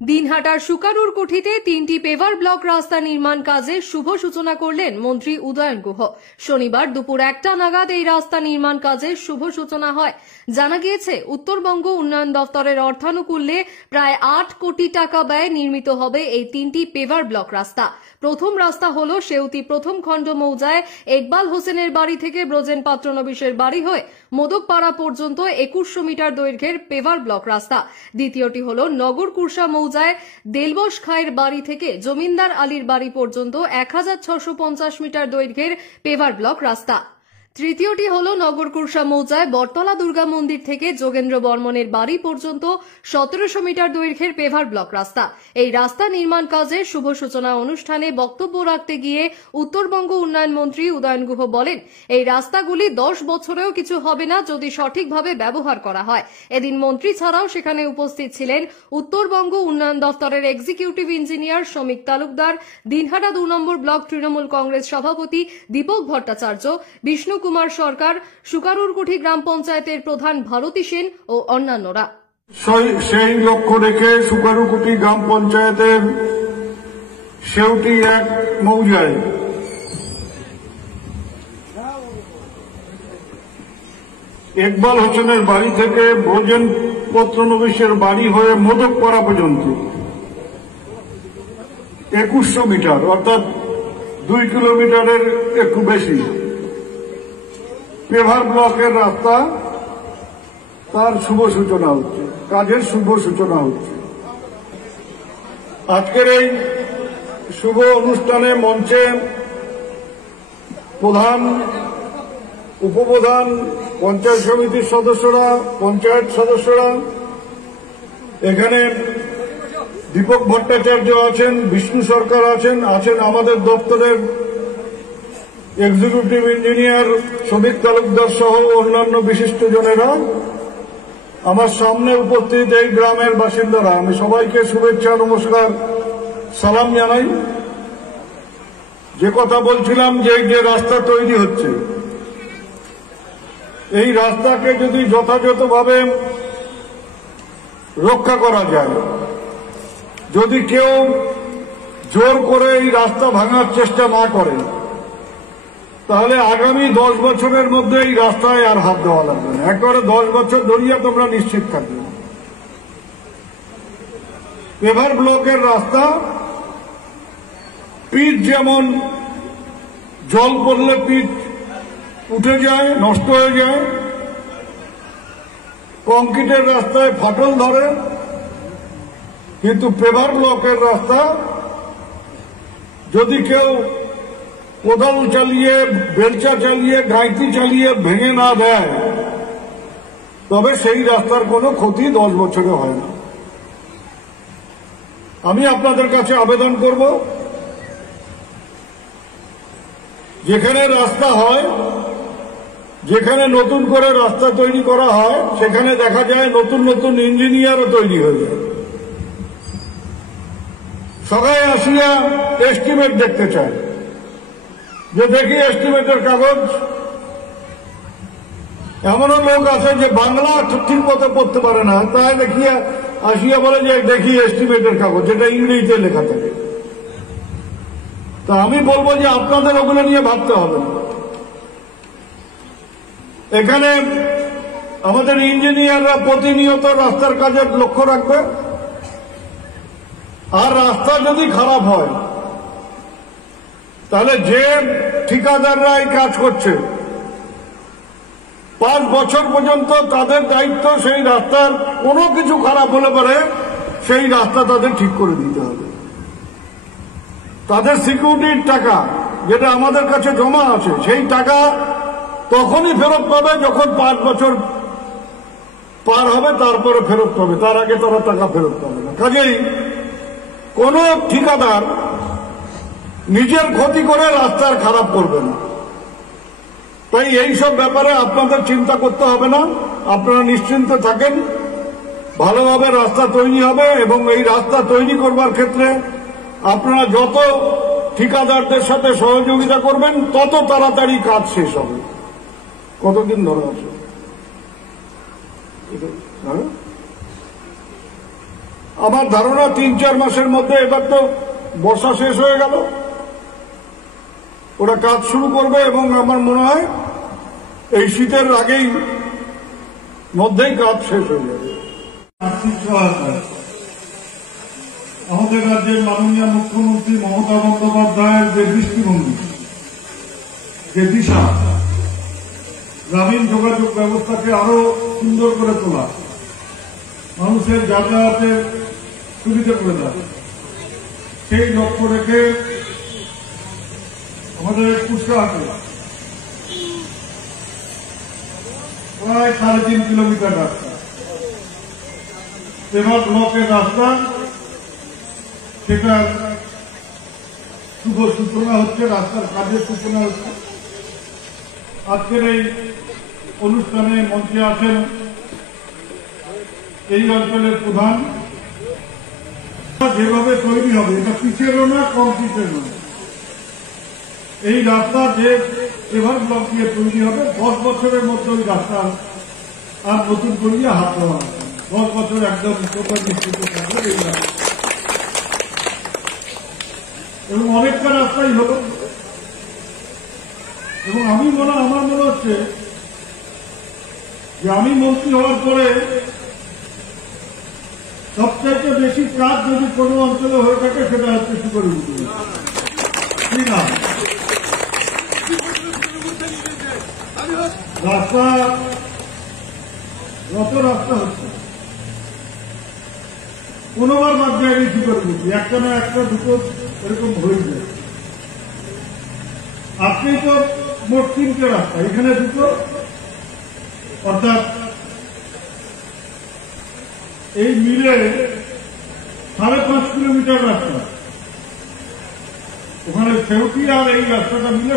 দিনহাটার সুকারুর কুঠিতে 3টি paver block রাস্তা নির্মাণ কাজের শুভ সূচনা করলেন মন্ত্রী উদয়ন গুহ। শনিবার দুপুর 1টা নাগাদ এই রাস্তা নির্মাণ কাজের শুভ সূচনা হয়। জানা গিয়েছে, উত্তরবঙ্গ উন্নয়ন দফতরের অর্থানুকূল্যে প্রায় 8 কোটি টাকা ব্যয়ে নির্মিত হবে এই 3টি পেভার ব্লক রাস্তা। প্রথম রাস্তা হল সেউতি প্রথম খণ্ড মৌজায় ইকবাল হোসেনের বাড়ি থেকে ব্রজেন পাত্রনবীশের বাড়ি হয়ে মোদকপাড়া পর্যন্ত 2100 মিটার দৈর্ঘ্যের পেভার ব্লক রাস্তা। দ্বিতীয়টি হল নগর কুরসা মৌজায় দেলবস খায়ের বাড়ি থেকে জমিনদার আলীর বাড়ি পর্যন্ত 1650 মিটার দৈর্ঘ্যের পেভার ব্লক রাস্তা। তৃতীয়টি হল নগরকুরসা মৌজায় বটতলা দুর্গা মন্দির থেকে যোগেন্দ্র বর্মনের বাড়ি পর্যন্ত 1700 মিটার দৈর্ঘ্যের পেভার ব্লক রাস্তা। এই রাস্তা নির্মাণ কাজের শুভ সূচনা অনুষ্ঠানে বক্তব্য রাখতে গিয়ে উত্তরবঙ্গ উন্নয়ন মন্ত্রী উদয়ন গুহ বলেন, এই রাস্তাগুলি 10 বছরেও কিছু হবে না যদি সঠিকভাবে ব্যবহার করা হয়। এদিন মন্ত্রী ছাড়াও সেখানে উপস্থিত ছিলেন উত্তরবঙ্গ উন্নয়ন দফতরের এক্সিকিউটিভ ইঞ্জিনিয়ার শ্রমিক তালুকদার, দিনহাটা 2 নম্বর ব্লক তৃণমূল কংগ্রেস সভাপতি দীপক ভট্টাচার্য, বিষ্ণু কুমার সরকার, সুকারুরকুঠি গ্রাম পঞ্চায়েতের প্রধান ভারতী সেন ও অন্যান্যরা। সেই লক্ষ্য রেখে সুকারুরকুঠি গ্রাম পঞ্চায়েতের সেউটি 1 মৌজায় ইকবাল হোসেনের বাড়ি থেকে ব্রজেন পাত্রনবীশের বাড়ি হয়ে মোদকপাড়া পর্যন্ত 2100 মিটার অর্থাৎ 2 কিলোমিটারের একটু বেশি পেভার ব্লকের রাস্তা, তার শুভ সূচনা হচ্ছে, কাজের শুভ সূচনা হচ্ছে। আজকের এই শুভ অনুষ্ঠানে মঞ্চে প্রধান, উপপ্রধান, পঞ্চায়েত সমিতির সদস্যরা, পঞ্চায়েত সদস্যরা, এখানে দীপক ভট্টাচার্য আছেন, বিষ্ণু সরকার আছেন আমাদের দপ্তরের এক্সিকিউটিভ ইঞ্জিনিয়ার শ্রমিক তালুকদার সহ অন্যান্য বিশিষ্টজনেরা, আমার সামনে উপস্থিত এই গ্রামের বাসিন্দারা, আমি সবাইকে শুভেচ্ছা, নমস্কার, সালাম জানাই। যে কথা বলছিলাম, যে রাস্তা তৈরি হচ্ছে, এই রাস্তাকে যদি যথাযথভাবে রক্ষা করা যায়, যদি কেউ জোর করে এই রাস্তা ভাঙার চেষ্টা না করে, তাহলে আগামী 10 বছরের মধ্যে এই রাস্তায় আর হাত দেওয়া লাগবে না। একেবারে 10 বছর ধরিয়া তোমরা নিশ্চিত থাকবে। পেভার ব্লকের রাস্তা, পিচ যেমন জল পড়লে পিচ উঠে যায়, নষ্ট হয়ে যায়, কংক্রিটের রাস্তায় ফাটল ধরে, কিন্তু পেভার ব্লকের রাস্তা যদি কেউ কোদাল চালিয়ে, বেলচা চালিয়ে, গাঁইতি চালিয়ে ভেঙে না দেয়, তবে সেই রাস্তার কোনো ক্ষতি 10 বছরে হয় না। আমি আপনাদের কাছে আবেদন করব, যেখানে রাস্তা হয়, যেখানে নতুন করে রাস্তা তৈরি করা হয়, সেখানে দেখা যায় নতুন নতুন ইঞ্জিনিয়ারও তৈরি হয়ে যায়। সবাই আসিয়া এস্টিমেট দেখতে চায়, যে দেখি এস্টিমেটের কাগজ। এমনও লোক আছে যে বাংলা ঠিক মতো পড়তে পারে না, তাই দেখিয়া আসিয়া বলে যে দেখি এস্টিমেটের কাগজ, যেটা ইংরেজিতে লেখা থাকে। তা আমি বলবো যে আপনাদের ওগুলো নিয়ে ভাবতে হবে না। এখানে আমাদের ইঞ্জিনিয়াররা প্রতিনিয়ত রাস্তার কাজের লক্ষ্য রাখবে, আর রাস্তা যদি খারাপ হয়, তাহলে যে ঠিকাদাররা এই কাজ করছে 5 বছর পর্যন্ত তাদের দায়িত্ব, সেই রাস্তার কোনো কিছু খারাপ হলে পরে সেই রাস্তা তাদের ঠিক করে দিতে হবে। তাদের সিকিউরিটির টাকা যেটা আমাদের কাছে জমা আছে, সেই টাকা তখনই ফেরত পাবে যখন 5 বছর পার হবে, তারপরে ফেরত পাবে, তার আগে তারা টাকা ফেরত পাবে না। কাজেই কোন ঠিকাদার নিজের ক্ষতি করে রাস্তার খারাপ করবে না। তাই এইসব ব্যাপারে আপনাদের চিন্তা করতে হবে না, আপনারা নিশ্চিন্ত থাকেন, ভালোভাবে রাস্তা তৈরি হবে। এবং এই রাস্তা তৈরি করবার ক্ষেত্রে আপনারা যত ঠিকাদারদের সাথে সহযোগিতা করবেন, তত তাড়াতাড়ি কাজ শেষ হবে। কতদিন ধরে আছে? আমার ধারণা 3-4 মাসের মধ্যে, এবার তো বর্ষা শেষ হয়ে গেল, ওরা কাজ শুরু করবে এবং আমার মনে হয় এই শীতের আগেই মধ্যেই কাজ শেষ হয়ে যাবে। আর্থিক সহায়তা আমাদের রাজ্যের মাননীয় মুখ্যমন্ত্রী মমতা বন্দ্যোপাধ্যায়ের যে দৃষ্টিভঙ্গি, যে দিশা, গ্রামীণ যোগাযোগ ব্যবস্থাকে আরো সুন্দর করে তোলা, মানুষের যাতায়াতের সুবিধা করে দেওয়া, সেই লক্ষ্য রেখে আমাদের কুষ্টিয়াতে প্রায় 3.5 কিলোমিটার রাস্তা, এবার ব্লকের রাস্তা, সেটা শুভ সূচনা হচ্ছে, রাস্তার কাজের সূচনা হচ্ছে। আজকের এই অনুষ্ঠানে মঞ্চে আছেন এই অঞ্চলের প্রধান। যেভাবে তৈরি হবে, এটা পিচেরও না, কংক্রিটেরও না। এই রাস্তা যে এভার ব্লক দিয়ে তৈরি হবে, 10 বছরের মধ্যে ওই রাস্তা আর নতুন করিয়ে হাত দেওয়া হবে। 10 বছর একদম টোটাল নিশ্চিত থাকবে এই রাস্তা, এবং অনেকটা রাস্তাই হল। এবং আমার মনে হচ্ছে যে আমি মন্ত্রী হওয়ার পরে সবচাইতে বেশি কাজ যদি কোনো অঞ্চলে হয়ে থাকে সেটা হচ্ছে সুপারিশ না। রাস্তা যত রাস্তা হচ্ছে, কোনোবার বাদ যায়নি সুপারিশ, একটা না একটা দুটো এরকম হয়ে যায়। আপনি তো মোট 3টে রাস্তা, এখানে দুটো, অর্থাৎ এই মিলে 5.5 কিলোমিটার রাস্তা, ওখানে সেউটি আর এই রাস্তাটা মিলে